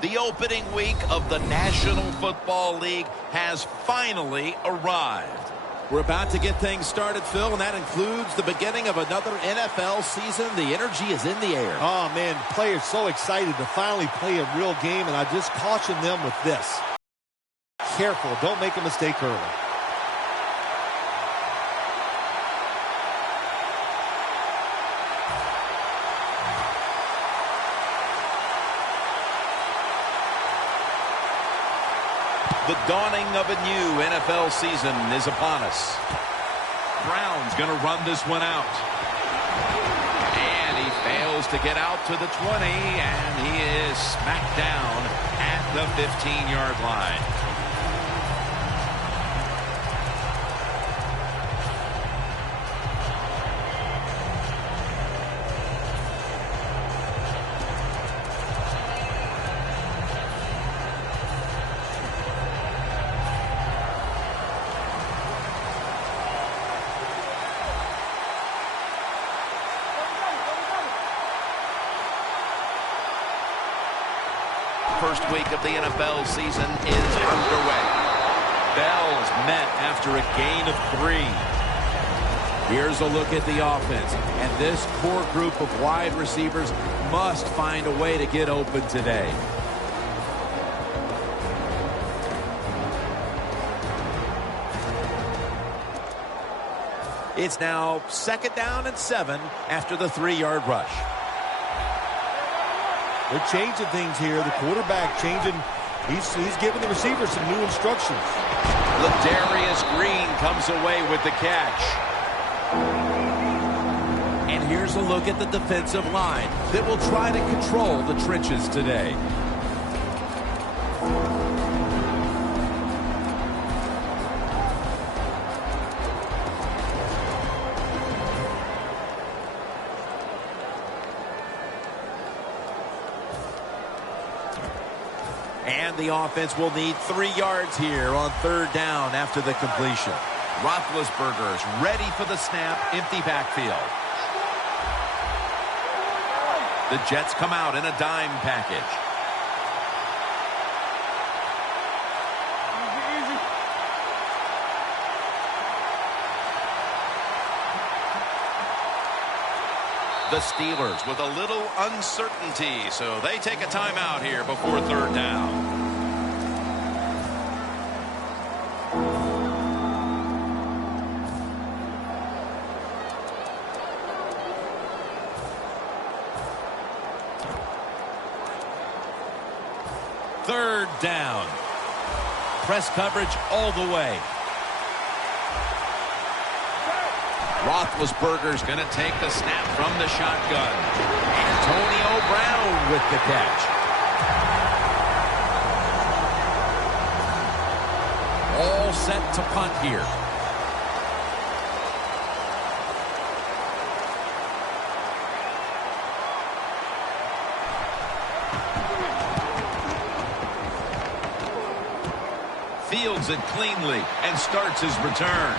The opening week of the National Football League has finally arrived. We're about to get things started, Phil, and that includes the beginning of another NFL season. The energy is in the air. Oh, man, players so excited to finally play a real game, and I just caution them with this. Careful, don't make a mistake early. The dawning of a new NFL season is upon us. Brown's going to run this one out. And he fails to get out to the 20, and he is smacked down at the 15-yard line. First week of the NFL season is underway. Bell's met after a gain of 3. Here's a look at the offense. And this core group of wide receivers must find a way to get open today. It's now 2nd down and 7 after the 3-yard rush. They're changing things here. The quarterback changing. He's giving the receiver some new instructions. Ladarius Green comes away with the catch. And here's a look at the defensive line that will try to control the trenches today. And the offense will need 3 yards here on 3rd down after the completion. Roethlisberger's ready for the snap, empty backfield. The Jets come out in a dime package. The Steelers with a little uncertainty, so they take a timeout here before 3rd down. Third down. Press coverage all the way. Roethlisberger's going to take the snap from the shotgun. Antonio Brown with the catch. All set to punt here. Fields it cleanly and starts his return.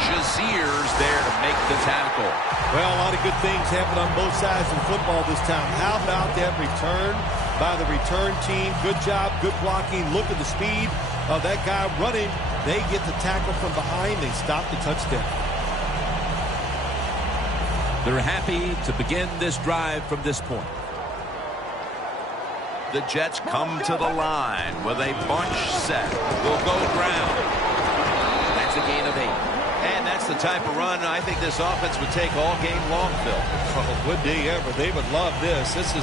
Shazier's there to make the tackle. Well, a lot of good things happen on both sides of football this time. How about that return by the return team? Good job, good blocking. Look at the speed of that guy running. They get the tackle from behind. They stop the touchdown. They're happy to begin this drive from this point. The Jets come to the line with a bunch set. Will go ground. That's a gain of 8. And that's the type of run I think this offense would take all game long, Phil. Oh, would they ever? They would love this. This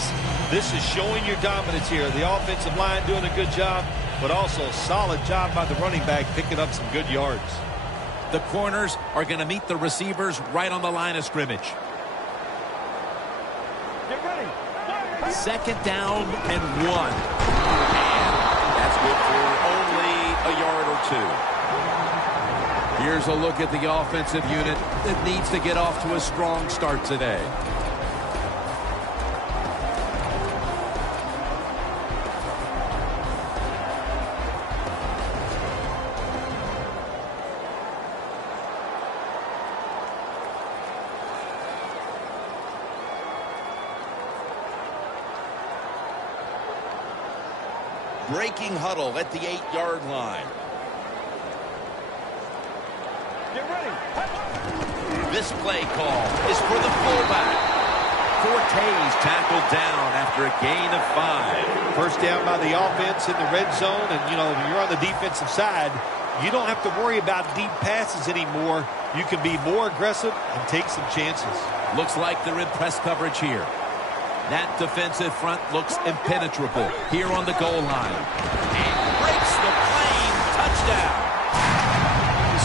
is showing your dominance here. The offensive line doing a good job, but also a solid job by the running back picking up some good yards. The corners are going to meet the receivers right on the line of scrimmage. Get ready. 2nd down and 1. And that's good for only a yard or 2. Here's a look at the offensive unit that needs to get off to a strong start today. breaking huddle at the 8-yard line. Get ready. This play call is for the fullback. Forte's tackled down after a gain of 5. First down by the offense in the red zone, and, you know, when you're on the defensive side, you don't have to worry about deep passes anymore. You can be more aggressive and take some chances. Looks like they're in press coverage here. That defensive front looks impenetrable here on the goal line. And breaks the plane. Touchdown.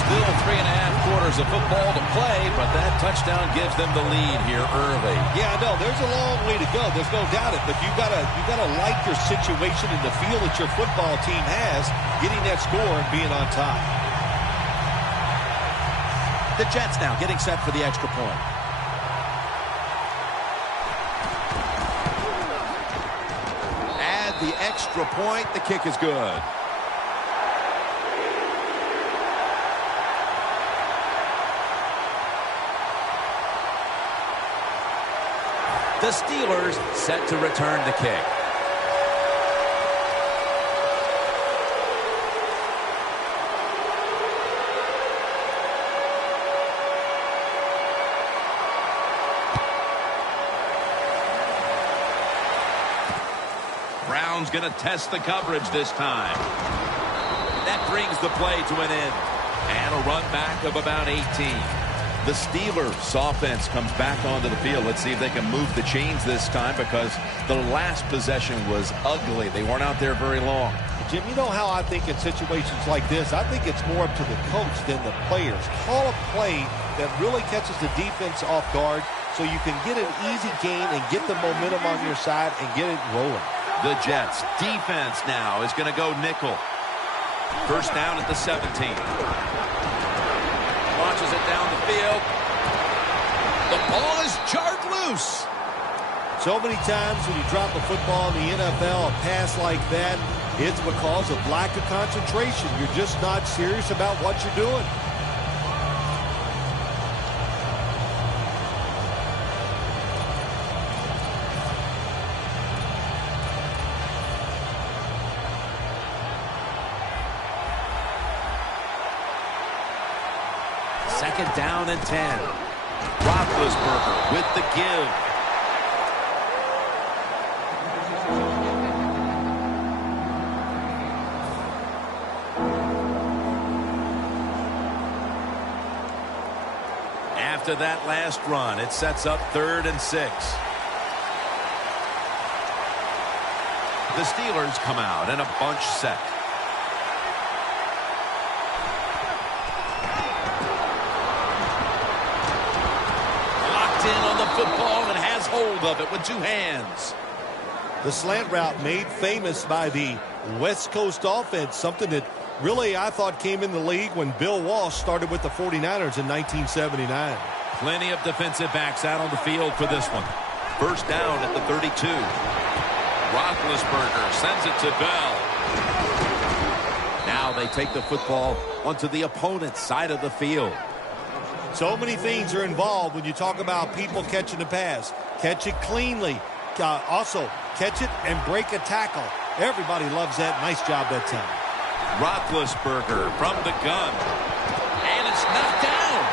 Still 3.5 quarters of football to play, but that touchdown gives them the lead here early. Yeah, I know. There's a long way to go. There's no doubt it. But you gotta like your situation and the feel that your football team has, getting that score and being on top. The Jets now getting set for the extra point. Add the extra point. The kick is good. The Steelers set to return the kick. Brown's going to test the coverage this time. That brings the play to an end. And a run back of about 18. The Steelers' offense comes back onto the field. Let's see if they can move the chains this time, because the last possession was ugly. They weren't out there very long. Jim, you know how I think in situations like this, I think it's more up to the coach than the players. Call a play that really catches the defense off guard so you can get an easy gain and get the momentum on your side and get it rolling. The Jets' defense now is going to go nickel. First down at the 17. Launches it down the field. The ball is jarred loose. So many times when you drop a football in the NFL, a pass like that, it's because of lack of concentration. You're just not serious about what you're doing. Second down and 10. Roethlisberger with the give. After that last run, it sets up 3rd and 6. The Steelers come out in a bunch set. Locked in on the football and has hold of it with 2 hands. The slant route made famous by the West Coast offense, something that really I thought came in the league when Bill Walsh started with the 49ers in 1979. Plenty of defensive backs out on the field for this one. First down at the 32. Roethlisberger sends it to Bell. Now they take the football onto the opponent's side of the field. So many things are involved when you talk about people catching the pass. Catch it cleanly. Also, catch it and break a tackle. Everybody loves that. Nice job that time. Roethlisberger from the gun. And it's knocked down.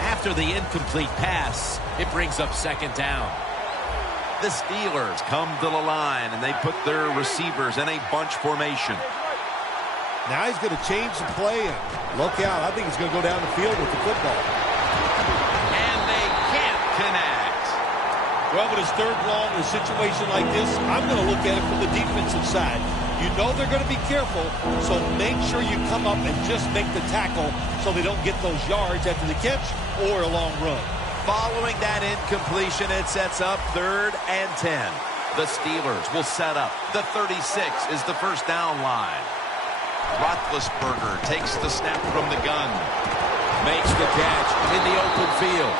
After the incomplete pass, it brings up 2nd down. The Steelers come to the line, and they put their receivers in a bunch formation. Now he's going to change the play, and look out. I think he's going to go down the field with the football. And they can't connect. Well, when it's 3rd and long in a situation like this, I'm going to look at it from the defensive side. You know they're going to be careful, so make sure you come up and just make the tackle so they don't get those yards after the catch or a long run. Following that incompletion, it sets up 3rd and 10. The Steelers will set up. The 36 is the first down line. Roethlisberger takes the snap from the gun. Makes the catch in the open field.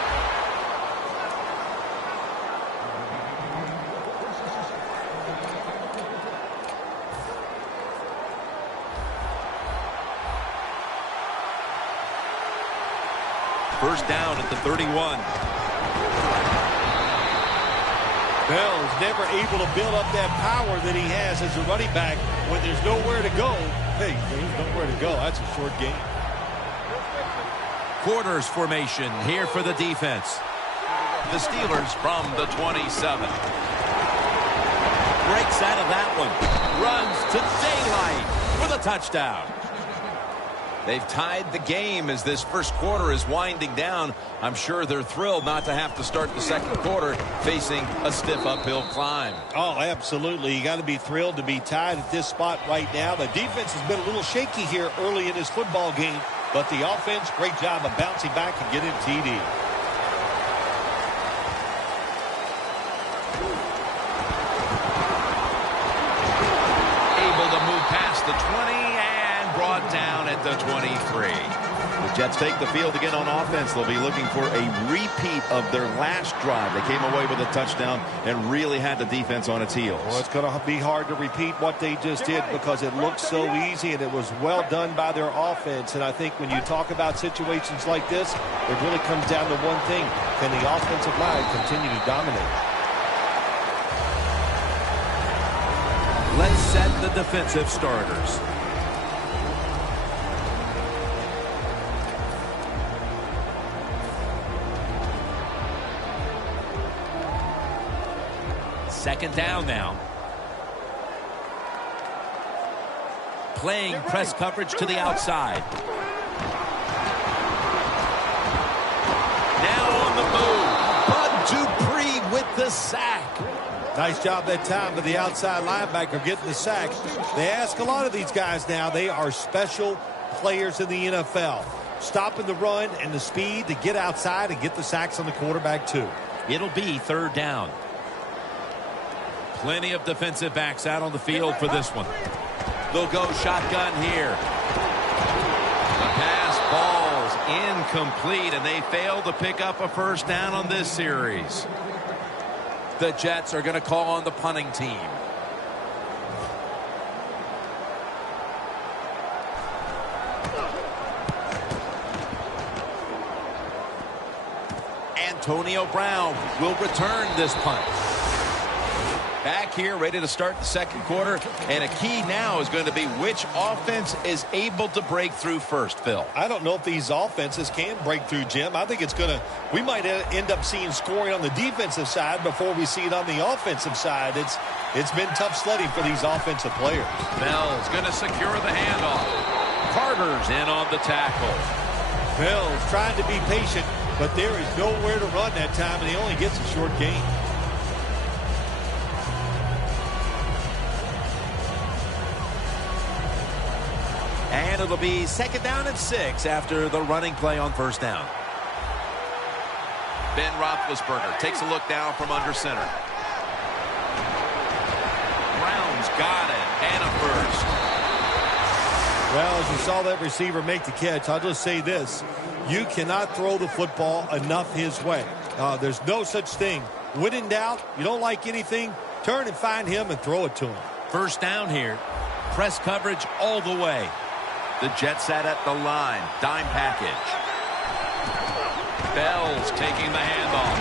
first down at the 31. Bell's never able to build up that power that he has as a running back when there's nowhere to go. Hey, there's nowhere to go. That's a short game. Quarters formation here for the defense. The Steelers from the 27. Breaks out of that one. Runs to daylight for the touchdown. They've tied the game as this first quarter is winding down. I'm sure they're thrilled not to have to start the second quarter facing a stiff uphill climb. Oh, absolutely. You got to be thrilled to be tied at this spot right now. The defense has been a little shaky here early in this football game, but the offense, great job of bouncing back and getting TD. Able to move past the 20 and brought down at the 23. The Jets take the field again on offense. They'll be looking for a repeat of their last drive. They came away with a touchdown and really had the defense on its heels. Well, it's going to be hard to repeat what they just did because it looked so easy and it was well done by their offense. And I think when you talk about situations like this, it really comes down to one thing. Can the offensive line continue to dominate? Let's set the defensive starters. Second down now. Playing press coverage to the outside. Now on the move. Bud Dupree with the sack. Nice job that time by the outside linebacker getting the sack. They ask a lot of these guys now. They are special players in the NFL. Stopping the run and the speed to get outside and get the sacks on the quarterback too. It'll be third down. Plenty of defensive backs out on the field for this one. They'll go shotgun here. The pass falls incomplete, and they fail to pick up a first down on this series. The Jets are going to call on the punting team. Antonio Brown will return this punt. Back here, ready to start the second quarter, and a key now is going to be which offense is able to break through first, Phil. I don't know if these offenses can break through, Jim. I think we might end up seeing scoring on the defensive side before we see it on the offensive side. It's been tough sledding for these offensive players. Bell's going to secure the handoff. Carter's in on the tackle. Bell's trying to be patient, but there is nowhere to run that time, and he only gets a short gain. And it'll be second down and 6 after the running play on first down. Ben Roethlisberger takes a look down from under center. Brown's got it, and a first. Well, as you saw that receiver make the catch, I'll just say this. You cannot throw the football enough his way. There's no such thing. When in doubt, you don't like anything, turn and find him and throw it to him. First down here. Press coverage all the way. The Jets sat at the line. Dime package. Bell's taking the handoff.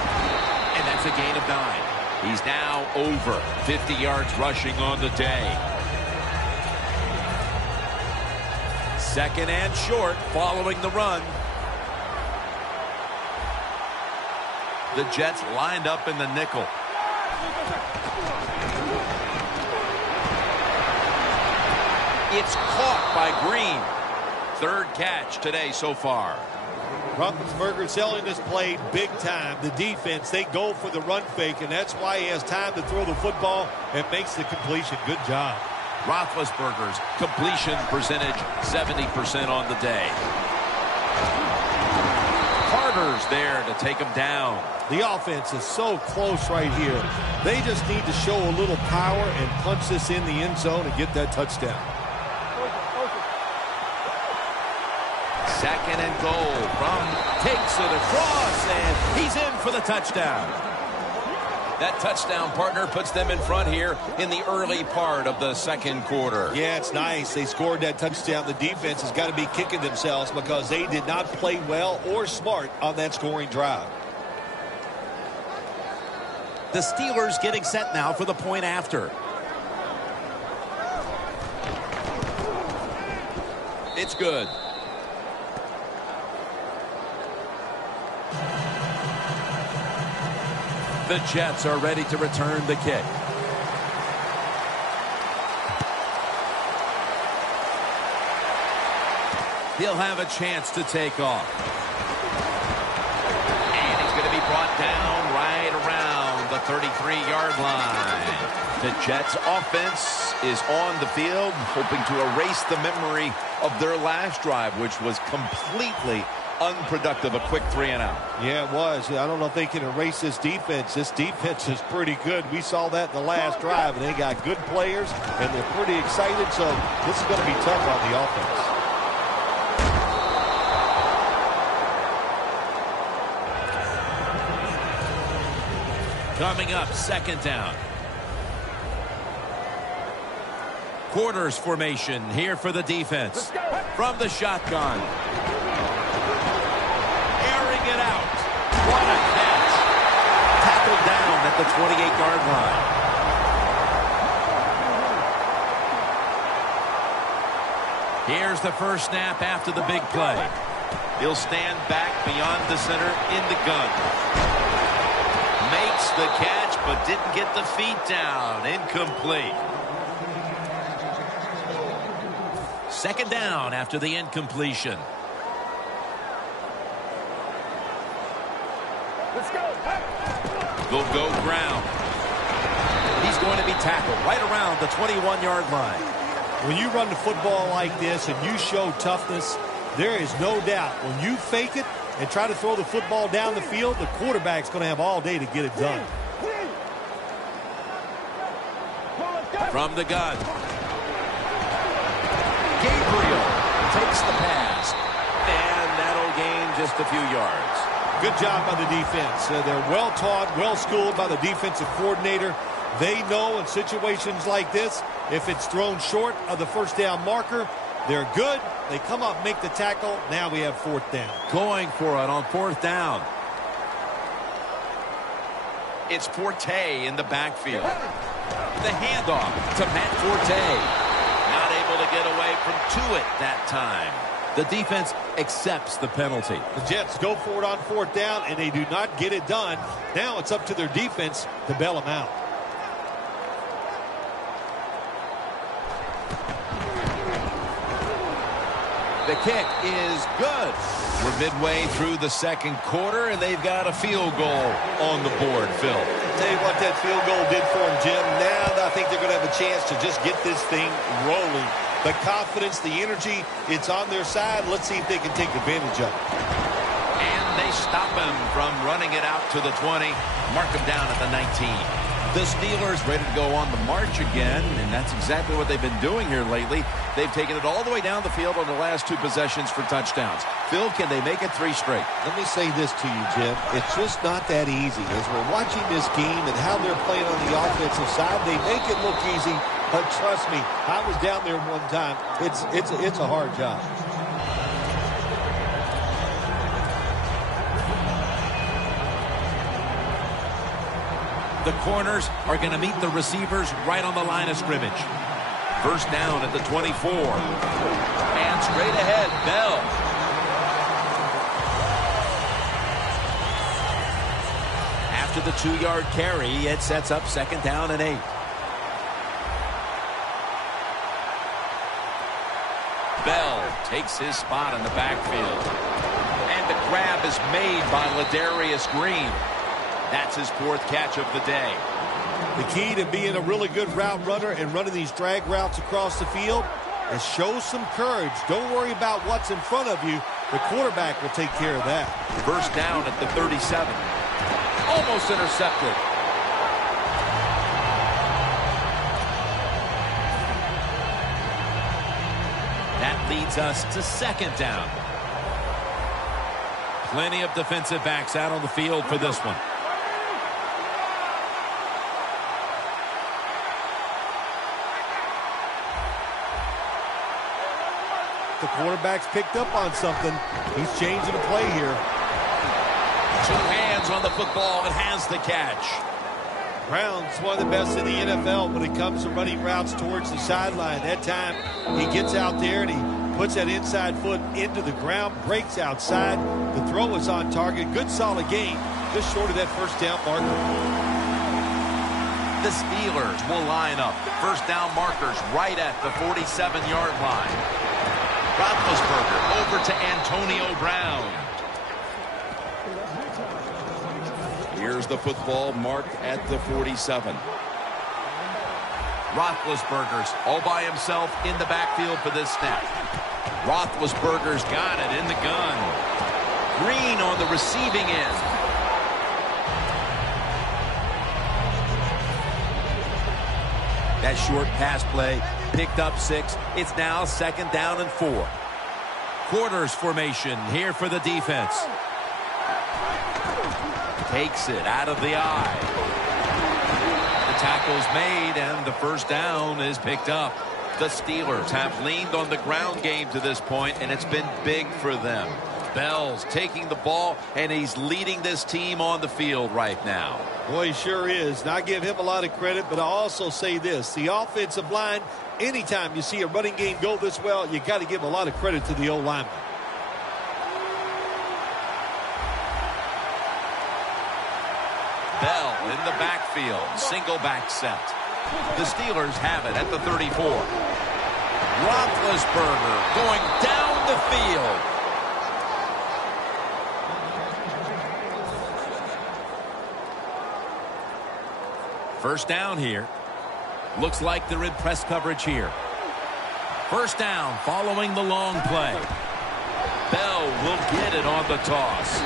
And that's a gain of 9. He's now over 50 yards rushing on the day. Second and short following the run. The Jets lined up in the nickel. It's caught by Green. Third catch today so far. Roethlisberger selling this play big time. The defense, they go for the run fake, and that's why he has time to throw the football and makes the completion. Good job. Roethlisberger's completion percentage 70% on the day. Carter's there to take him down. The offense is so close right here. They just need to show a little power and punch this in the end zone and get that touchdown. Second and goal. Takes it across, and he's in for the touchdown. That touchdown partner puts them in front here in the early part of the second quarter. Yeah, it's nice. They scored that touchdown. The defense has got to be kicking themselves because they did not play well or smart on that scoring drive. The Steelers getting set now for the point after. It's good. The Jets are ready to return the kick. He'll have a chance to take off. And he's going to be brought down right around the 33-yard line. The Jets offense is on the field, hoping to erase the memory of their last drive, which was completely unproductive, a quick 3-and-out. Yeah, it was. I don't know if they can erase this defense. This defense is pretty good. We saw that in the last drive, and they got good players, and they're pretty excited, so this is going to be tough on the offense. Coming up, second down. Quarters formation here for the defense. From the shotgun. Airing it out. What a catch. Tackled down at the 28-yard line. Here's the first snap after the big play. He'll stand back beyond the center in the gun. Makes the catch, but didn't get the feet down. Incomplete. Second down after the incompletion. Let's go. They'll go ground. He's going to be tackled right around the 21-yard line. When you run the football like this and you show toughness, there is no doubt when you fake it and try to throw the football down the field, the quarterback's going to have all day to get it done. From the gun. Gabriel takes the pass. And that'll gain just a few yards. Good job by the defense. They're well taught, well schooled by the defensive coordinator. They know in situations like this, if it's thrown short of the first down marker, they're good. They come up, make the tackle. Now we have fourth down. Going for it on fourth down. It's Forte in the backfield. The handoff to Matt Forte. Not able to get away from Tuitt that time. The defense accepts the penalty. The Jets go for it on fourth down, and they do not get it done. Now it's up to their defense to bail them out. The kick is good. We're midway through the second quarter, and they've got a field goal on the board, Phil. Tell you what that field goal did for them, Jim. Now I think they're going to have a chance to just get this thing rolling. The confidence, the energy, it's on their side. Let's see if they can take advantage of it. And they stop him from running it out to the 20. Mark him down at the 19. The Steelers ready to go on the march again, and that's exactly what they've been doing here lately. They've taken it all the way down the field on the last two possessions for touchdowns. Phil, can they make it three straight? Let me say this to you, Jim. It's just not that easy. As we're watching this game and how they're playing on the offensive side, they make it look easy, but trust me, I was down there one time. It's a hard job. The corners are going to meet the receivers right on the line of scrimmage. First down at the 24. And straight ahead, Bell. After the 2-yard carry, it sets up second down and 8. Bell takes his spot in the backfield. And the grab is made by Ladarius Green. That's his fourth catch of the day. The key to being a really good route runner and running these drag routes across the field is show some courage. Don't worry about what's in front of you. The quarterback will take care of that. First down at the 37. Almost intercepted. That leads us to second down. Plenty of defensive backs out on the field for this one. The quarterback's picked up on something. He's changing the play here. Two hands on the football and has the catch. Brown's one of the best in the NFL when it comes to running routes towards the sideline. That time he gets out there and he puts that inside foot into the ground, breaks outside. The throw is on target. Good solid gain, just short of that first down marker. The Steelers will line up. First down markers right at the 47-yard line. Roethlisberger over to Antonio Brown. Here's the football marked at the 47. Roethlisberger's all by himself in the backfield for this snap. Roethlisberger's got it in the gun. Green on the receiving end. That short pass play picked up 6. It's now 2nd down and 4. Quarters formation here for the defense. Takes it out of the eye. The tackle's made and the first down is picked up. The Steelers have leaned on the ground game to this point, and it's been big for them. Bell's taking the ball, and he's leading this team on the field right now. Boy, he sure is. And I give him a lot of credit, but I also say this. The offensive line, anytime you see a running game go this well, you got to give a lot of credit to the O-lineman. Bell in the backfield. Single back set. The Steelers have it at the 34. Roethlisberger going down the field. First down here. Looks like they're in press coverage here. First down following the long play. Bell will get it on the toss.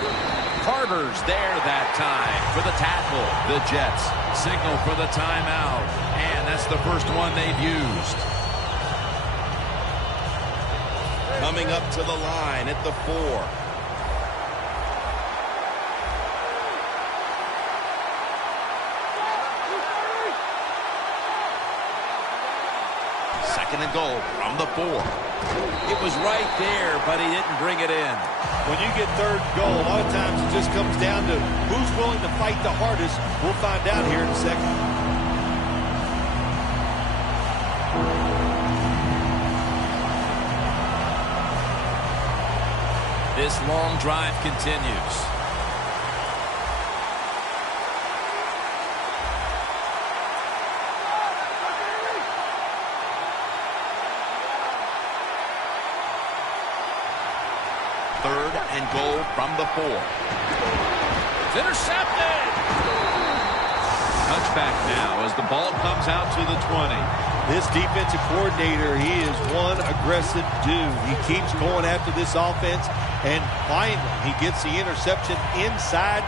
Carter's there that time for the tackle. The Jets signal for the timeout. And that's the first one they've used. Coming up to the line at the 4. Second and goal from the 4. It was right there, but he didn't bring it in. When you get third goal, a lot of times it just comes down to who's willing to fight the hardest. We'll find out here in a second. This long drive continues. Third and goal from the 4. It's intercepted. Touchback now as the ball comes out to the 20. This defensive coordinator, he is one aggressive dude. He keeps going after this offense, and finally he gets the interception inside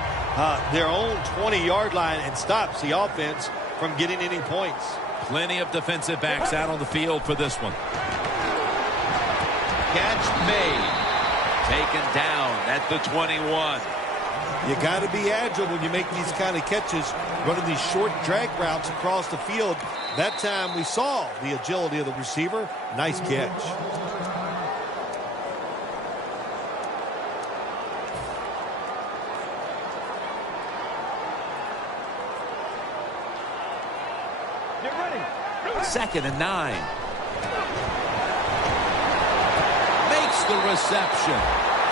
their own 20-yard line and stops the offense from getting any points. Plenty of defensive backs out on the field for this one. Catch made. Taken down at the 21. You got to be agile when you make these kind of catches, running these short drag routes across the field. That time we saw the agility of the receiver. Nice catch. Get ready. 2nd and 9. Makes the reception.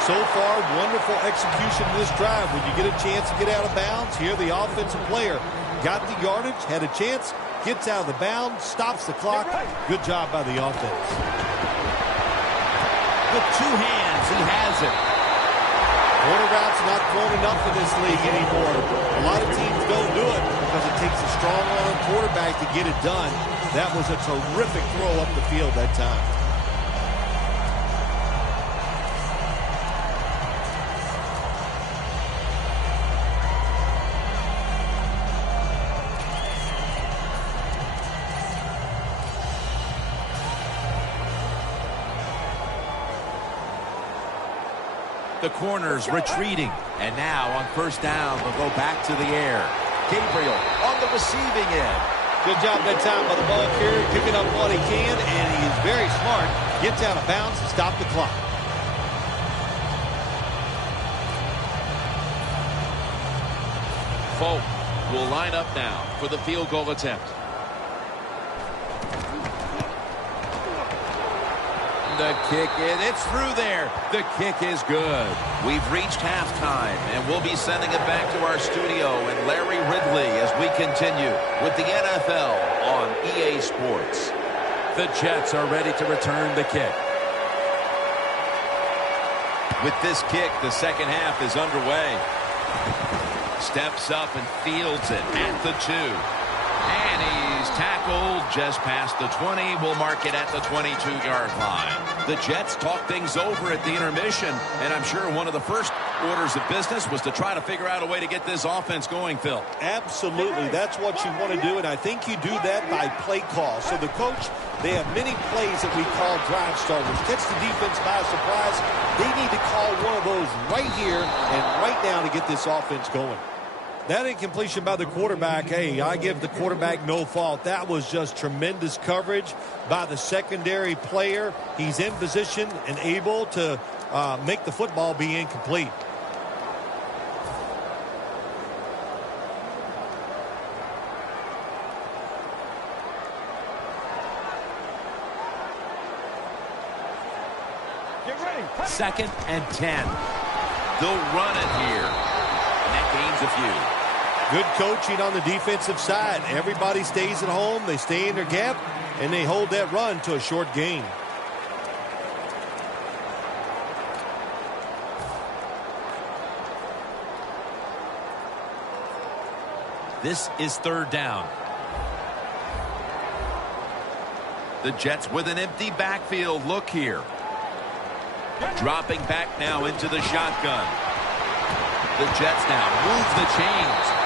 So far, wonderful execution of this drive. When you get a chance to get out of bounds, here the offensive player got the yardage, had a chance, gets out of the bound, stops the clock. Good job by the offense. With 2 hands, he has it. Corner routes not thrown enough in this league anymore. A lot of teams don't do it because it takes a strong arm quarterback to get it done. That was a terrific throw up the field that time. The corners retreating. And now on first down, they'll go back to the air. Gabriel on the receiving end. Good job that time by the ball carrier, picking up what he can, and he's very smart. gets out of bounds and stop the clock. Folk will line up now for the field goal attempt. The kick, it's through there. The kick is good. We've reached halftime, and we'll be sending it back to our studio and Larry Ridley as we continue with the NFL on EA Sports. The Jets are ready to return the kick. With this kick, the second half is underway. Steps up and fields it at the 2. And he's tackled just past the 20. We'll mark it at the 22-yard line. The Jets talk things over at the intermission, and I'm sure one of the first orders of business was to try to figure out a way to get this offense going, Phil. Absolutely. That's what you want to do, and I think you do that by play call. So the coach, they have many plays that we call drive starters. Catch the defense by surprise. They need to call one of those right here and right now to get this offense going. That incompletion by the quarterback, hey, I give the quarterback no fault. That was just tremendous coverage by the secondary player. He's in position and able to make the football be incomplete. Get ready. 2nd and 10. They'll run it here. And that gains a few. Good coaching on the defensive side. Everybody stays at home. They stay in their gap, and they hold that run to a short gain. This is 3rd down. The Jets with an empty backfield look here. Dropping back now into the shotgun. The Jets now move the chains.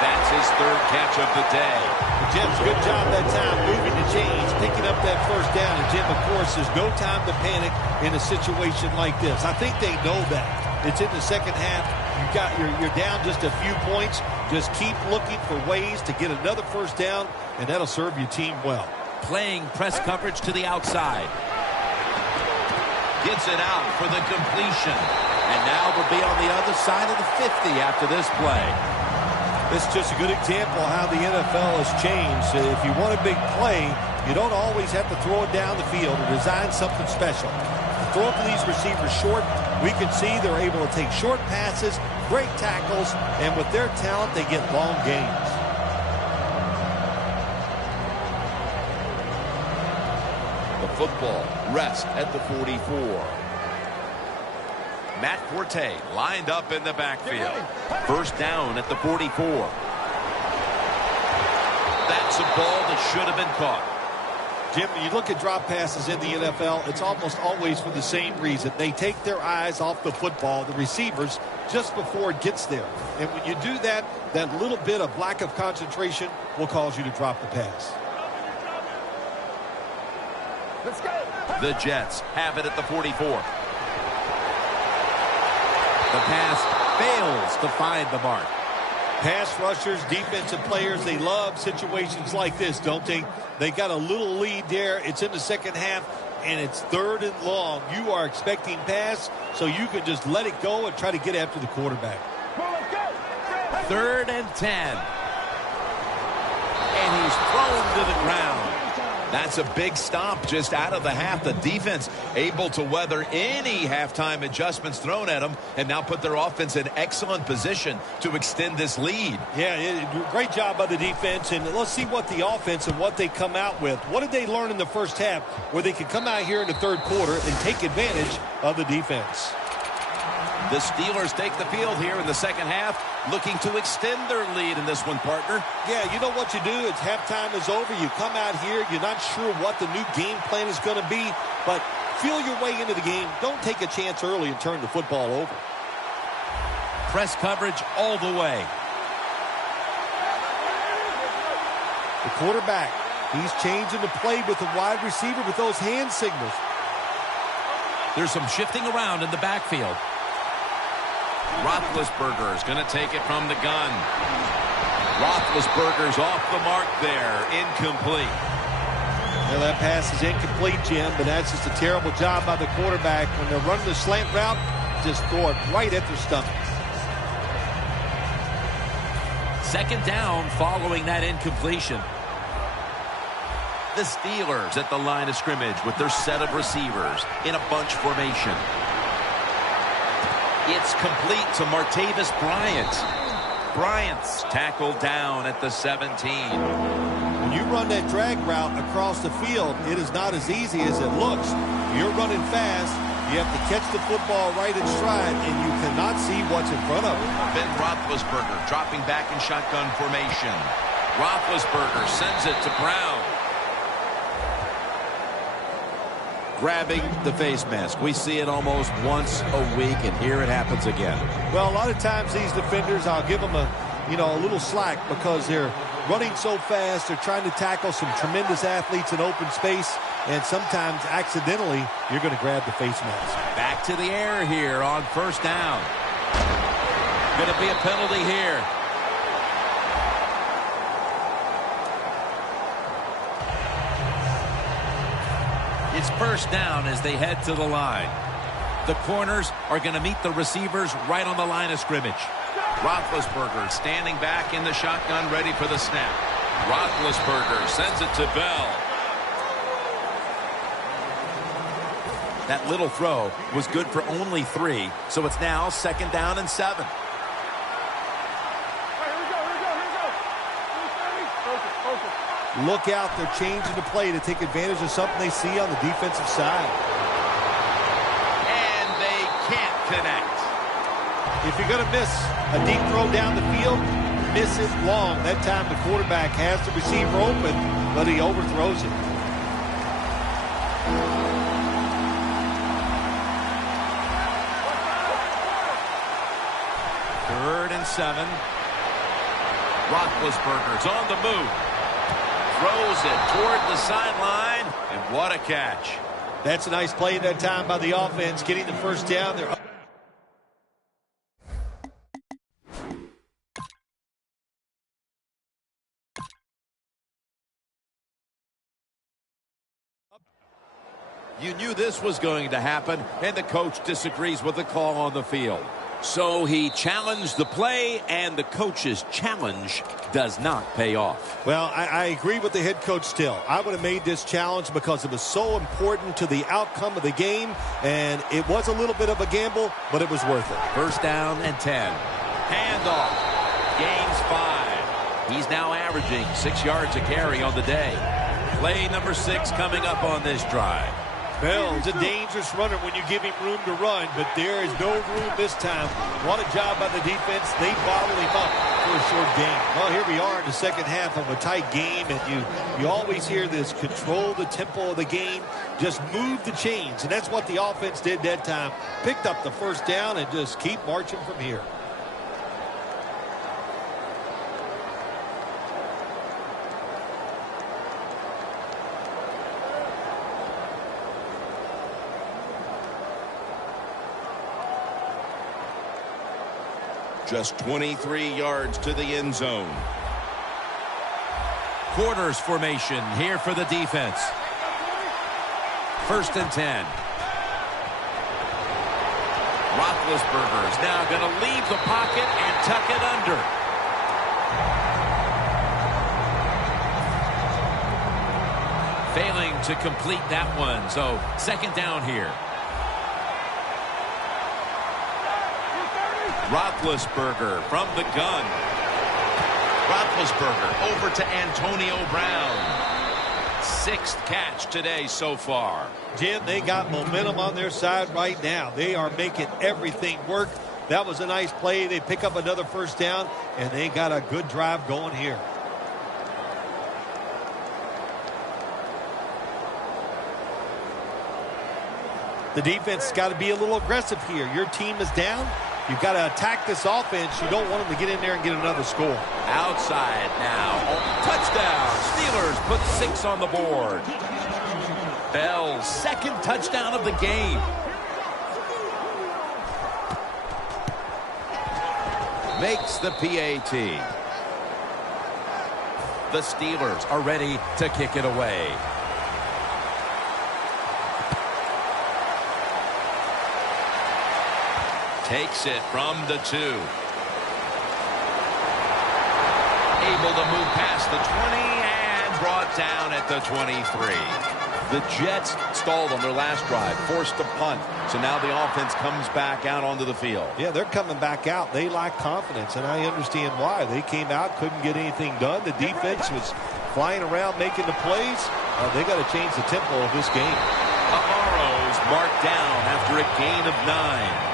That's his 3rd catch of the day. The Jets, good job that time moving the chains, picking up that first down. And Jim, of course, there's no time to panic in a situation like this. I think they know that. It's in the second half. You're down just a few points. Just keep looking for ways to get another first down, and that'll serve your team well. Playing press coverage to the outside. Gets it out for the completion. And now they'll be on the other side of the 50 after this play. This is just a good example of how the NFL has changed. If you want a big play, you don't always have to throw it down the field or design something special. Throw it to these receivers short. We can see they're able to take short passes, great tackles, and with their talent, they get long gains. The football rests at the 44. Matt Forte lined up in the backfield. First down at the 44. That's a ball that should have been caught. Jim, when you look at drop passes in the NFL, it's almost always for the same reason. They take their eyes off the football, the receivers, just before it gets there. And when you do that, that little bit of lack of concentration will cause you to drop the pass. Let's go. The Jets have it at the 44. The pass fails to find the mark. Pass rushers, defensive players, they love situations like this, don't they? They got a little lead there. It's in the second half, and it's 3rd and long. You are expecting pass, so you can just let it go and try to get after the quarterback. 3rd and 10. And he's thrown to the ground. That's a big stop just out of the half. The defense able to weather any halftime adjustments thrown at them and now put their offense in excellent position to extend this lead. Yeah, great job by the defense. And let's see what the offense and what they come out with. What did they learn in the first half where they could come out here in the 3rd quarter and take advantage of the defense? The Steelers take the field here in the second half, looking to extend their lead in this one, partner. Yeah, you know what you do? It's halftime is over. You come out here. You're not sure what the new game plan is going to be, but feel your way into the game. Don't take a chance early and turn the football over. Press coverage all the way. The quarterback, he's changing the play with the wide receiver with those hand signals. There's some shifting around in the backfield. Roethlisberger is going to take it from the gun. Roethlisberger's off the mark there. Incomplete. Well, that pass is incomplete, Jim, but that's just a terrible job by the quarterback. When they're running the slant route, just throw it right at their stomach. Second down following that incompletion. The Steelers at the line of scrimmage with their set of receivers in a bunch formation. It's complete to Martavis Bryant. Bryant's tackled down at the 17. When you run that drag route across the field, it is not as easy as it looks. You're running fast. You have to catch the football right in stride, and you cannot see what's in front of you. Ben Roethlisberger dropping back in shotgun formation. Roethlisberger sends it to Brown. Grabbing the face mask. We see it almost once a week, and here it happens again. Well, a lot of times these defenders, I'll give them a little slack because they're running so fast. They're trying to tackle some tremendous athletes in open space, and sometimes accidentally you're going to grab the face mask. Back to the air here on first down. Going to be a penalty here. It's first down as they head to the line. The corners are going to meet the receivers right on the line of scrimmage. Roethlisberger standing back in the shotgun, ready for the snap. Roethlisberger sends it to Bell. That little throw was good for only 3, so it's now second down and 7. Look out, they're changing the play to take advantage of something they see on the defensive side. And they can't connect. If you're going to miss a deep throw down the field, miss it long. That time the quarterback has the receiver open, but he overthrows it. Third and 7. Roethlisberger's on the move. Throws it toward the sideline, and what a catch. That's a nice play that time by the offense, getting the first down. They're up. You knew this was going to happen, and the coach disagrees with the call on the field. So he challenged the play, and the coach's challenge does not pay off. Well, I agree with the head coach still. I would have made this challenge because it was so important to the outcome of the game, and it was a little bit of a gamble, but it was worth it. First down and 10. Handoff. Gains 5. He's now averaging 6 yards a carry on the day. Play number 6 coming up on this drive. Bell's a dangerous runner when you give him room to run, but there is no room this time. What a job by the defense. They bottled him up for a short game. Well, here we are in the second half of a tight game, and you always hear this: control the tempo of the game, just move the chains, and that's what the offense did that time. Picked up the first down and just keep marching from here. Just 23 yards to the end zone. Quarters formation here for the defense. First and 10. Roethlisberger is now going to leave the pocket and tuck it under. Failing to complete that one, so second down here. Roethlisberger from the gun. Roethlisberger over to Antonio Brown. 6th catch today so far. Jim, they got momentum on their side right now. They are making everything work. That was a nice play. They pick up another first down, and they got a good drive going here. The defense has got to be a little aggressive here. Your team is down. You've got to attack this offense. You don't want them to get in there and get another score. Outside now. Touchdown. Steelers put 6 on the board. Bell's second touchdown of the game. Makes the PAT. The Steelers are ready to kick it away. Takes it from the 2. Able to move past the 20 and brought down at the 23. The Jets stalled on their last drive, forced a punt. So now the offense comes back out onto the field. Yeah, they're coming back out. They lack confidence, and I understand why. They came out, couldn't get anything done. The defense was flying around making the plays. They got to change the tempo of this game. Amaro's marked down after a gain of 9.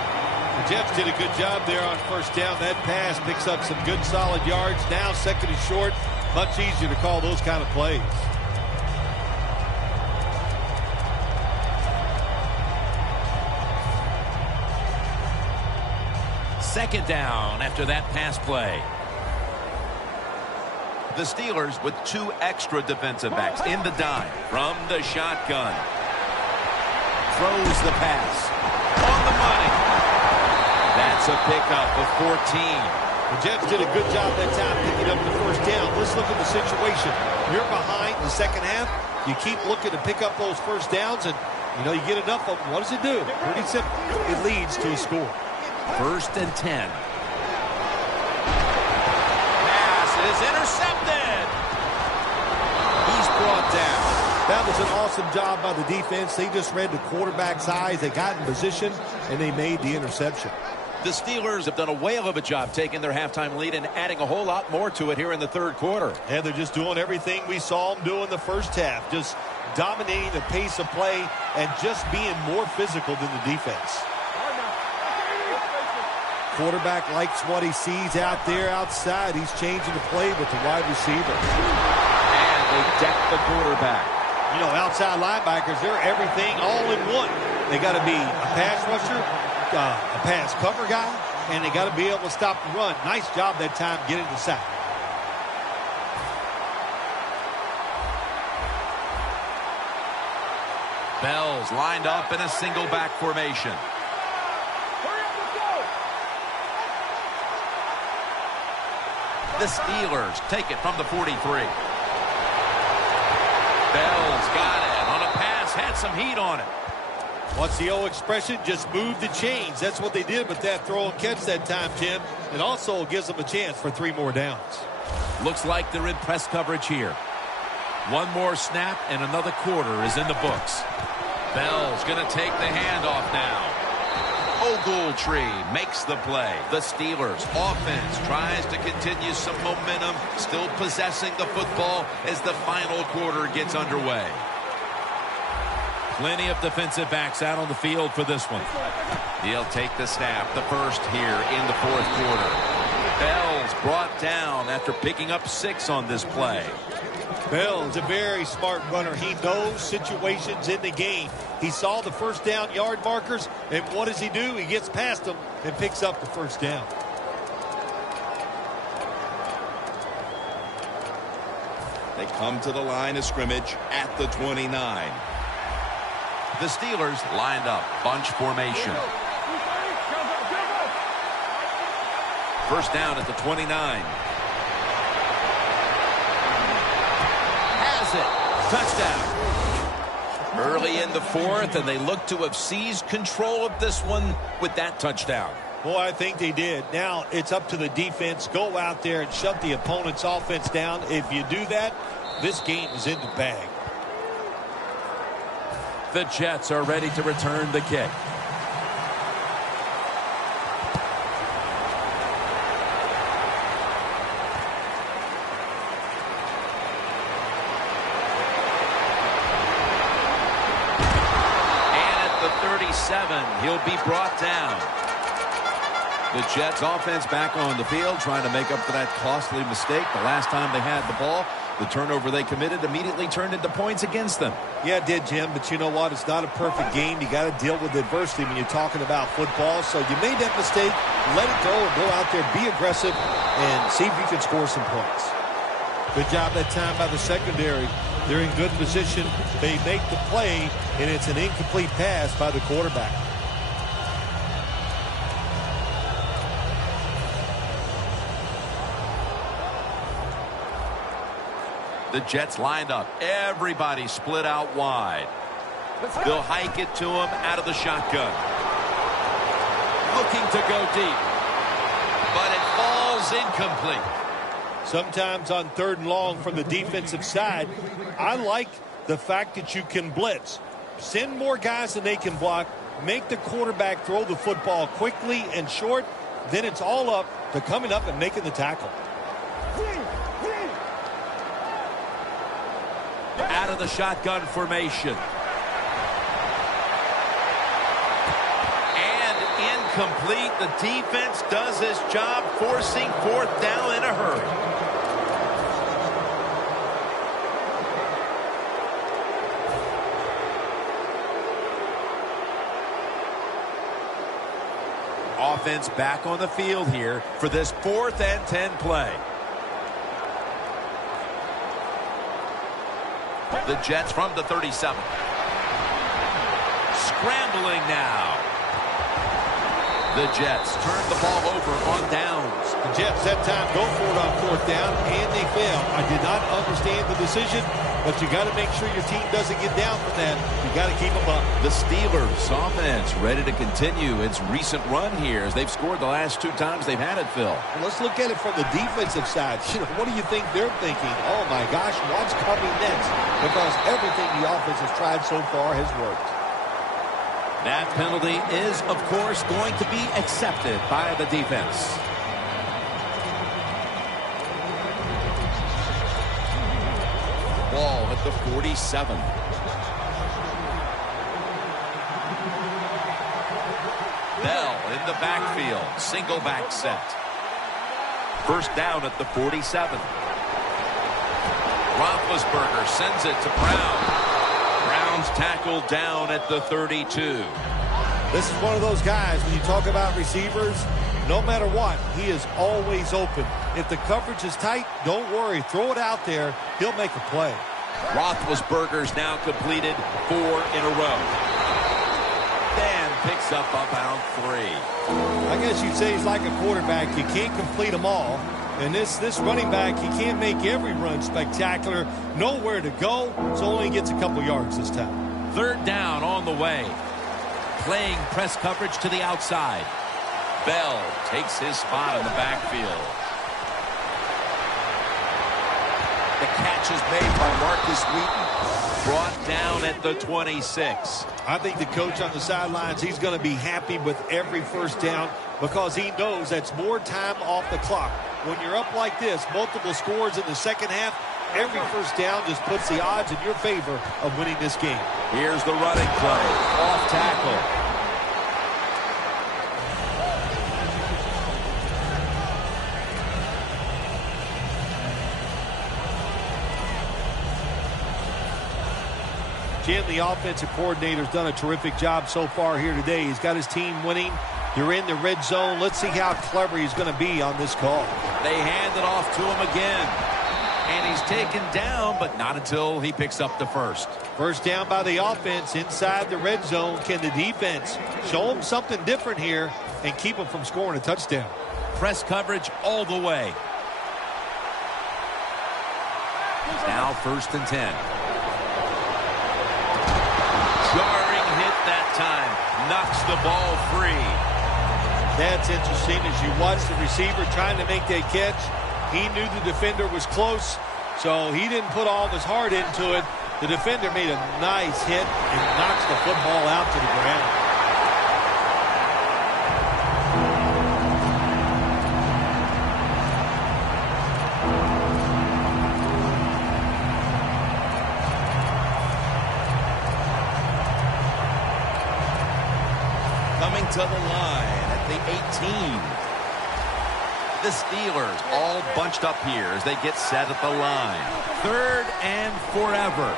The Jets did a good job there on first down. That pass picks up some good solid yards. Now second and short. Much easier to call those kind of plays. Second down after that pass play. The Steelers with 2 extra defensive backs in the dime from the shotgun. Throws the pass on the money. That's a pickup of 14. The Jets did a good job that time picking up the first down. Let's look at the situation. You're behind the second half. You keep looking to pick up those first downs, and you get enough of them. What does it do? Pretty simple. It leads to a score. First and 10. Pass is intercepted. He's brought down. That was an awesome job by the defense. They just read the quarterback's eyes. They got in position, and they made the interception. The Steelers have done a whale of a job taking their halftime lead and adding a whole lot more to it here in the third quarter. And they're just doing everything we saw them do in the first half. Just dominating the pace of play and just being more physical than the defense. Quarterback likes what he sees out there outside. He's changing the play with the wide receiver. And they deck the quarterback. Outside linebackers, they're everything all in one. They got to be a pass rusher, a pass cover guy, and they got to be able to stop the run. Nice job that time getting the sack. Bell's lined up in a single back formation. The Steelers take it from the 43. Bell's got it on a pass, had some heat on it. What's the old expression? Just move the chains. That's what they did with that throw and catch that time, Jim. It also gives them a chance for 3 more downs. Looks like they're in press coverage here. One more snap and another quarter is in the books. Bell's going to take the handoff now. Ogletree makes the play. The Steelers offense tries to continue some momentum, still possessing the football as the final quarter gets underway. Plenty of defensive backs out on the field for this one. He'll take the snap, the first here in the fourth quarter. Bell's brought down after picking up 6 on this play. Bell's a very smart runner. He knows situations in the game. He saw the first down yard markers, and what does he do? He gets past them and picks up the first down. They come to the line of scrimmage at the 29. The Steelers lined up, bunch formation. First down at the 29. Has it. Touchdown. Early in the fourth, and they look to have seized control of this one with that touchdown. Boy, I think they did. Now it's up to the defense. Go out there and shut the opponent's offense down. If you do that, this game is in the bag. The Jets are ready to return the kick. And at the 37, he'll be brought down. The Jets offense back on the field trying to make up for that costly mistake. The last time they had the ball, the turnover they committed immediately turned into points against them. Yeah, it did, Jim, but you know what? It's not a perfect game. You got to deal with adversity when you're talking about football. So you made that mistake, let it go, and go out there, be aggressive, and see if you can score some points. Good job that time by the secondary. They're in good position. They make the play, and it's an incomplete pass by the quarterback. The Jets lined up. Everybody split out wide. They'll hike it to him out of the shotgun. looking to go deep. But it falls incomplete. Sometimes on 3rd and long from the defensive side, I like the fact that you can blitz. Send more guys than they can block. Make the quarterback throw the football quickly and short. Then it's all up to coming up and making the tackle. Out of the shotgun formation. And incomplete. The defense does its job, forcing 4th down in a hurry. Offense back on the field here for this 4th and 10 play. The Jets from the 37. Scrambling now. The Jets turn the ball over on downs. The Jets that time go for it on 4th down, and they fail. I did not understand the decision, but you got to make sure your team doesn't get down from that. You got to keep them up. The Steelers offense ready to continue its recent run here as they've scored the last 2 times they've had it, Phil. Well, let's look at it from the defensive side. What do you think they're thinking? Oh, my gosh, what's coming next? Because everything the offense has tried so far has worked. That penalty is, of course, going to be accepted by the defense. Ball at the 47. Bell in the backfield. Single back set. 1st down at the 47. Roethlisberger sends it to Brown. Brown's tackled down at the 32. This is one of those guys, when you talk about receivers, no matter what, he is always open. If the coverage is tight, don't worry. Throw it out there. He'll make a play. Roethlisberger's now completed 4 in a row. Dan picks up about 3. I guess you'd say he's like a quarterback. You can't complete them all. And this running back, he can't make every run spectacular. Nowhere to go, so only gets a couple yards this time. 3rd down on the way. Playing press coverage to the outside. Bell takes his spot in the backfield. The catch is made by Marcus Wheaton. Brought down at the 26. I think the coach on the sidelines, he's going to be happy with every 1st down because he knows that's more time off the clock. When you're up like this, multiple scores in the 2nd half, every 1st down just puts the odds in your favor of winning this game. Here's the running play. Off tackle. Jim, the offensive coordinator's done a terrific job so far here today. He's got his team winning. You're in the red zone. Let's see how clever he's going to be on this call. They hand it off to him again. And he's taken down, but not until he picks up the 1st. 1st down by the offense inside the red zone. Can the defense show them something different here and keep them from scoring a touchdown? Press coverage all the way. Now 1st and 10. Jarring hit that time. Knocks the ball free. That's interesting as you watch the receiver trying to make that catch. He knew the defender was close, so he didn't put all of his heart into it. The defender made a nice hit and knocks the football out to the ground. Coming to the line at the 18. The Steelers all bunched up here as they get set at the line. 3rd and forever.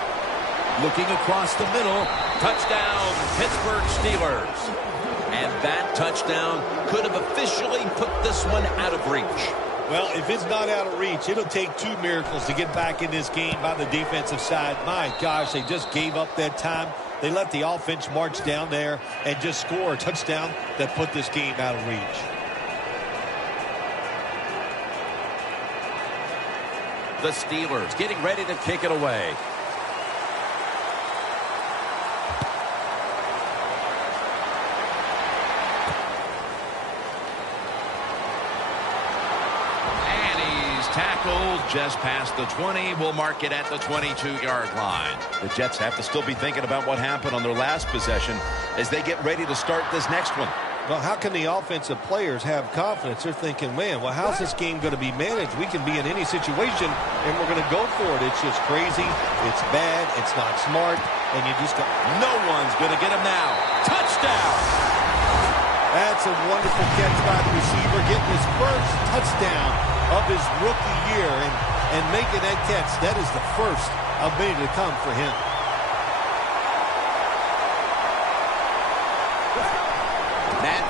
Looking across the middle. Touchdown, Pittsburgh Steelers. And that touchdown could have officially put this one out of reach. Well, if it's not out of reach, it'll take 2 miracles to get back in this game by the defensive side. My gosh, they just gave up that time. They let the offense march down there and just score a touchdown that put this game out of reach. The Steelers getting ready to kick it away. tackled just past the 20. We'll mark it at the 22-yard line. The Jets have to still be thinking about what happened on their last possession as they get ready to start this next one. Well, how can the offensive players have confidence? They're thinking, man, well, how's this game going to be managed? We can be in any situation, and we're going to go for it. It's just crazy. It's bad. It's not smart. And you just go. No one's going to get him now. Touchdown! That's a wonderful catch by the receiver, getting his first touchdown of his rookie year and making that catch. That is the first of many to come for him.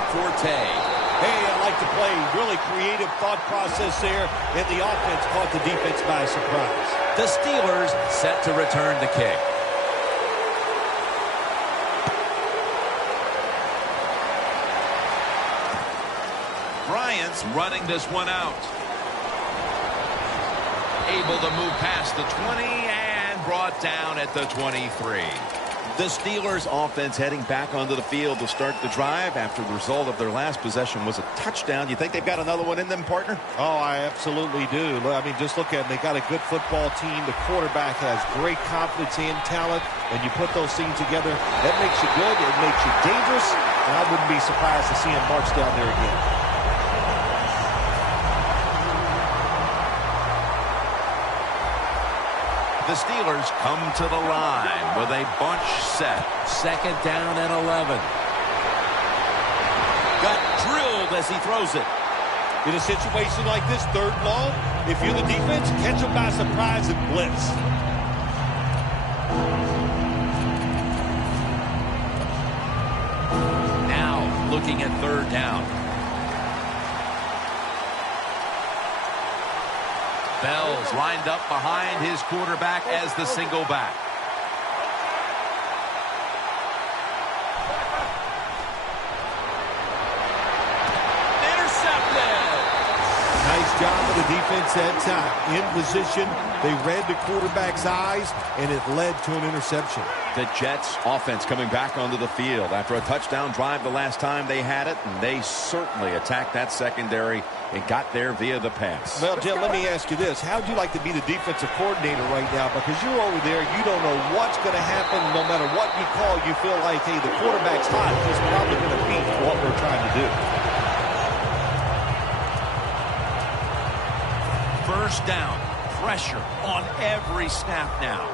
Forte. Hey, I like the play. Really creative thought process there, and the offense caught the defense by surprise. The Steelers set to return the kick. Bryant's running this one out. Able to move past the 20 and brought down at the 23. The Steelers offense heading back onto the field to start the drive after the result of their last possession was a touchdown. You think they've got another one in them, partner? Oh, I absolutely do. I mean, just look at them. They got a good football team. The quarterback has great confidence and talent. And you put those things together, that makes you good. It makes you dangerous. And I wouldn't be surprised to see him march down there again. The Steelers come to the line with a bunch set. Second down and 11. Got drilled as he throws it. In a situation like this, third and long, if you're the defense, catch them by surprise and blitz. Now looking at third down. Bell's lined up behind his quarterback as the single back. Intercepted! Nice job of the defense that time. In position, they read the quarterback's eyes, and it led to an interception. The Jets offense coming back onto the field after a touchdown drive the last time they had it, and they certainly attacked that secondary and got there via the pass. Well, Jim, let me ask you this. How would you like to be the defensive coordinator right now? Because you're over there, you don't know what's going to happen. No matter what you call, you feel like, hey, the quarterback's hot. He's probably going to beat what we're trying to do. First down, pressure on every snap now.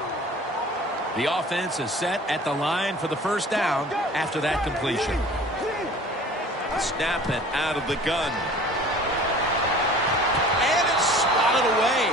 The offense is set at the line for the first down after that completion. Snap it out of the gun. And it's swatted away.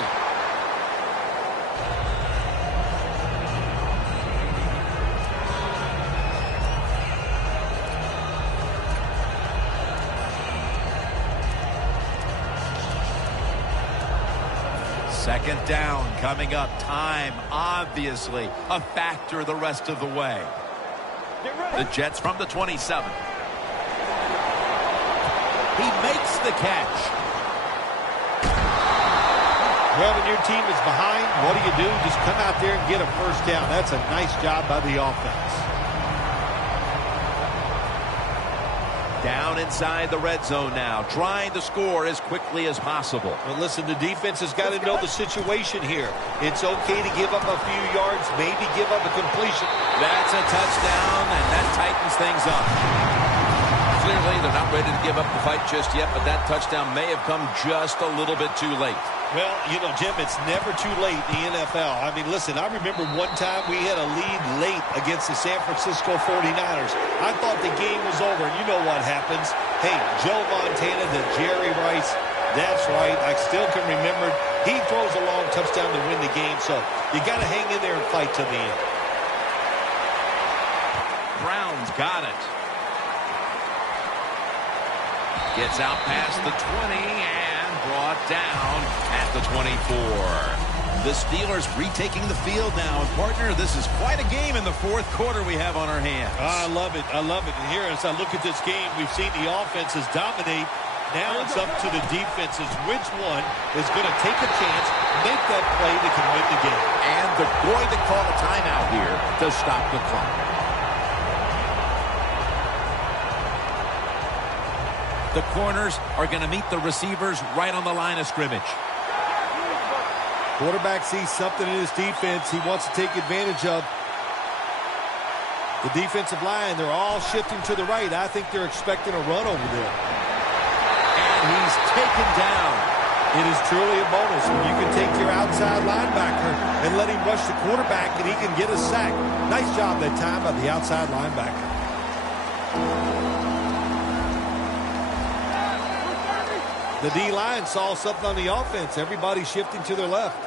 Second down coming up. Time, obviously, a factor the rest of the way. The Jets from the 27. He makes the catch. Well, when your team is behind, what do? Just come out there and get a first down. That's a nice job by the offense. Down inside the red zone now, trying to score as quickly as possible. Well, listen, the defense has got to know the situation here. It's okay to give up a few yards, maybe give up a completion. That's a touchdown, and that tightens things up. Clearly, they're not ready to give up the fight just yet, but that touchdown may have come just a little bit too late. Well, you know, Jim, it's never too late in the NFL. I mean, listen, I remember one time we had a lead late against the San Francisco 49ers. I thought the game was over, and you know what happens. Hey, Joe Montana to Jerry Rice, that's right. I still can remember. He throws a long touchdown to win the game, so you got to hang in there and fight to the end. Brown's got it. Gets out past the 20 and brought down at the 24. The Steelers retaking the field now. And, partner, this is quite a game in the fourth quarter we have on our hands. I love it. I love it. And here, as I look at this game, we've seen the offenses dominate. Now it's up to the defenses. Which one is going to take a chance, make that play that can win the game? And they're going to call a timeout here to stop the clock. The corners are going to meet the receivers right on the line of scrimmage. Quarterback sees something in his defense he wants to take advantage of. The defensive line, they're all shifting to the right. I think they're expecting a run over there. And he's taken down. It is truly a bonus when you can take your outside linebacker and let him rush the quarterback and he can get a sack. Nice job that time by the outside linebacker. The D-line saw something on the offense. Everybody shifting to their left.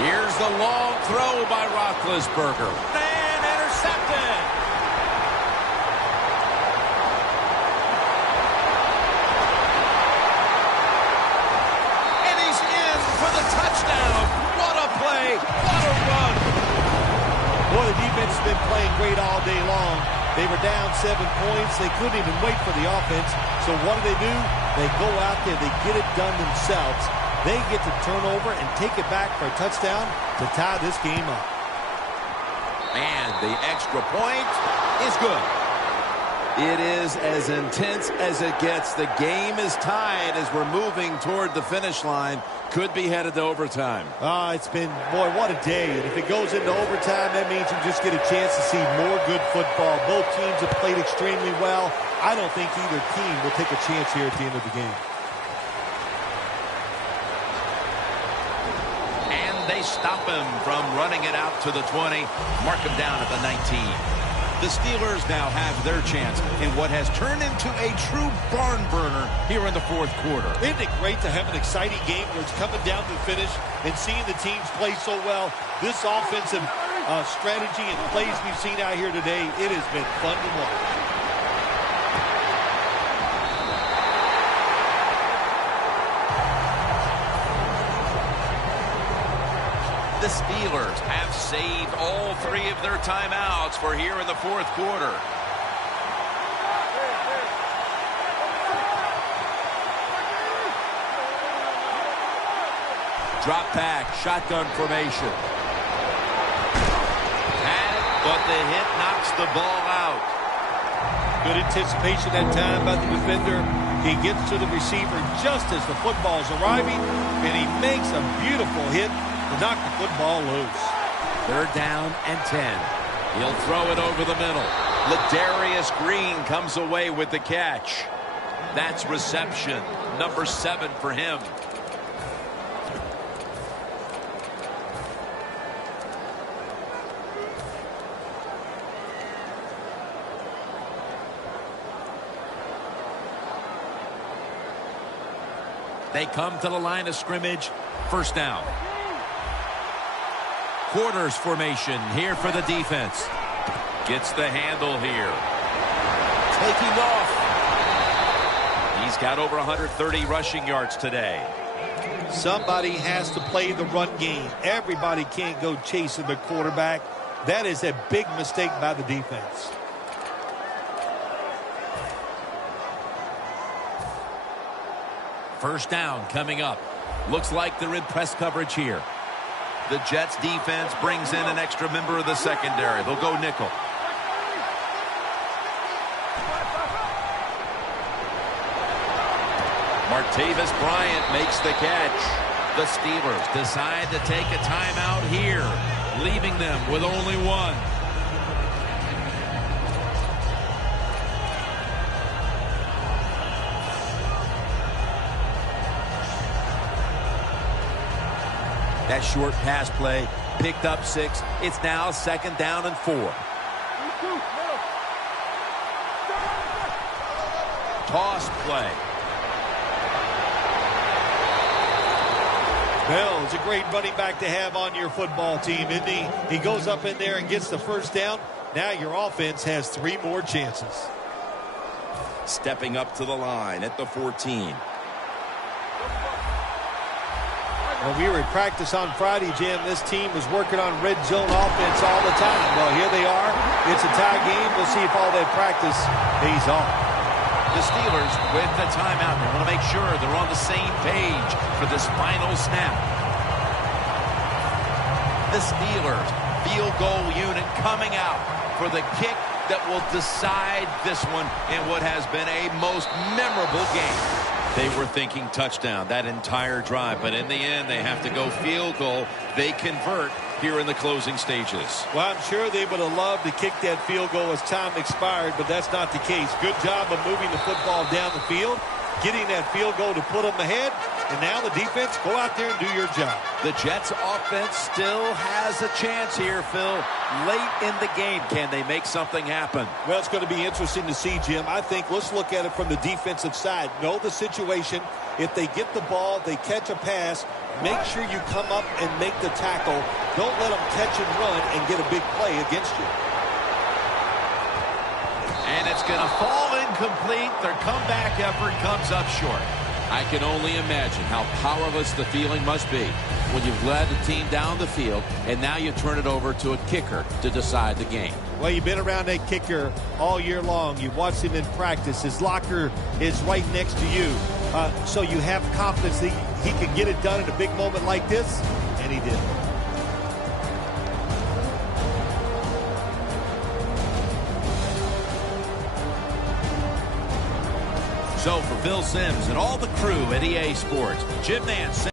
Here's the long throw by Roethlisberger. And intercepted. And he's in for the touchdown. What a play. What a run. Boy, the defense has been playing great all day long. They were down 7 points. They couldn't even wait for the offense. So what do? They go out there. They get it done themselves. They get the turnover and take it back for a touchdown to tie this game up. And the extra point is good. It is as intense as it gets. The game is tied as we're moving toward the finish line. Could be headed to overtime. It's been, boy, what a day. And if it goes into overtime, that means you just get a chance to see more good football. Both teams have played extremely well. I don't think either team will take a chance here at the end of the game. They stop him from running it out to the 20, mark him down at the 19. The Steelers now have their chance in what has turned into a true barn burner here in the fourth quarter. Isn't it great to have an exciting game where it's coming down to the finish and seeing the teams play so well? This offensive strategy and plays we've seen out here today, it has been fun to watch. The Steelers have saved all 3 of their timeouts for here in the fourth quarter. Drop back, shotgun formation. But the hit knocks the ball out. Good anticipation that time by the defender. He gets to the receiver just as the football is arriving, and he makes a beautiful hit to knock the football loose. 3rd down and 10. He'll throw it over the middle. Ladarius Green comes away with the catch. That's reception number 7 for him. They come to the line of scrimmage. 1st down. Quarters formation here for the defense. Gets the handle here. Taking off. He's got over 130 rushing yards today. Somebody has to play the run game. Everybody can't go chasing the quarterback. That is a big mistake by the defense. First down coming up. Looks like they're in press coverage here. The Jets defense brings in an extra member of the secondary. They'll go nickel. Martavis Bryant makes the catch. The Steelers decide to take a timeout here, leaving them with only 1. That short pass play picked up 6. It's now 2nd down and 4. Toss play. Bell is a great running back to have on your football team, isn't he? He goes up in there and gets the 1st down. Now your offense has 3 more chances. Stepping up to the line at the 14. When we were at practice on Friday, Jim, this team was working on red zone offense all the time. Well, here they are. It's a tie game. We'll see if all that practice pays off. The Steelers with the timeout. They want to make sure they're on the same page for this final snap. The Steelers field goal unit coming out for the kick that will decide this one in what has been a most memorable game. They were thinking touchdown that entire drive, but in the end, they have to go field goal. They convert here in the closing stages. Well, I'm sure they would have loved to kick that field goal as time expired, but that's not the case. Good job of moving the football down the field, getting that field goal to put them ahead, and now the defense, go out there and do your job. The Jets offense still has a chance here, Phil. Late in the game, can they make something happen? Well, it's going to be interesting to see, Jim. I think let's look at it from the defensive side. Know the situation. If they get the ball, they catch a pass, make sure you come up and make the tackle. Don't let them catch and run and get a big play against you. And it's going to fall incomplete. Their comeback effort comes up short. I can only imagine how powerless the feeling must be when you've led the team down the field and now you turn it over to a kicker to decide the game. Well, you've been around that kicker all year long. You've watched him in practice. His locker is right next to you. So you have confidence that he can get it done in a big moment like this, and he did. So for Phil Simms and all the crew at EA Sports, Jim Nance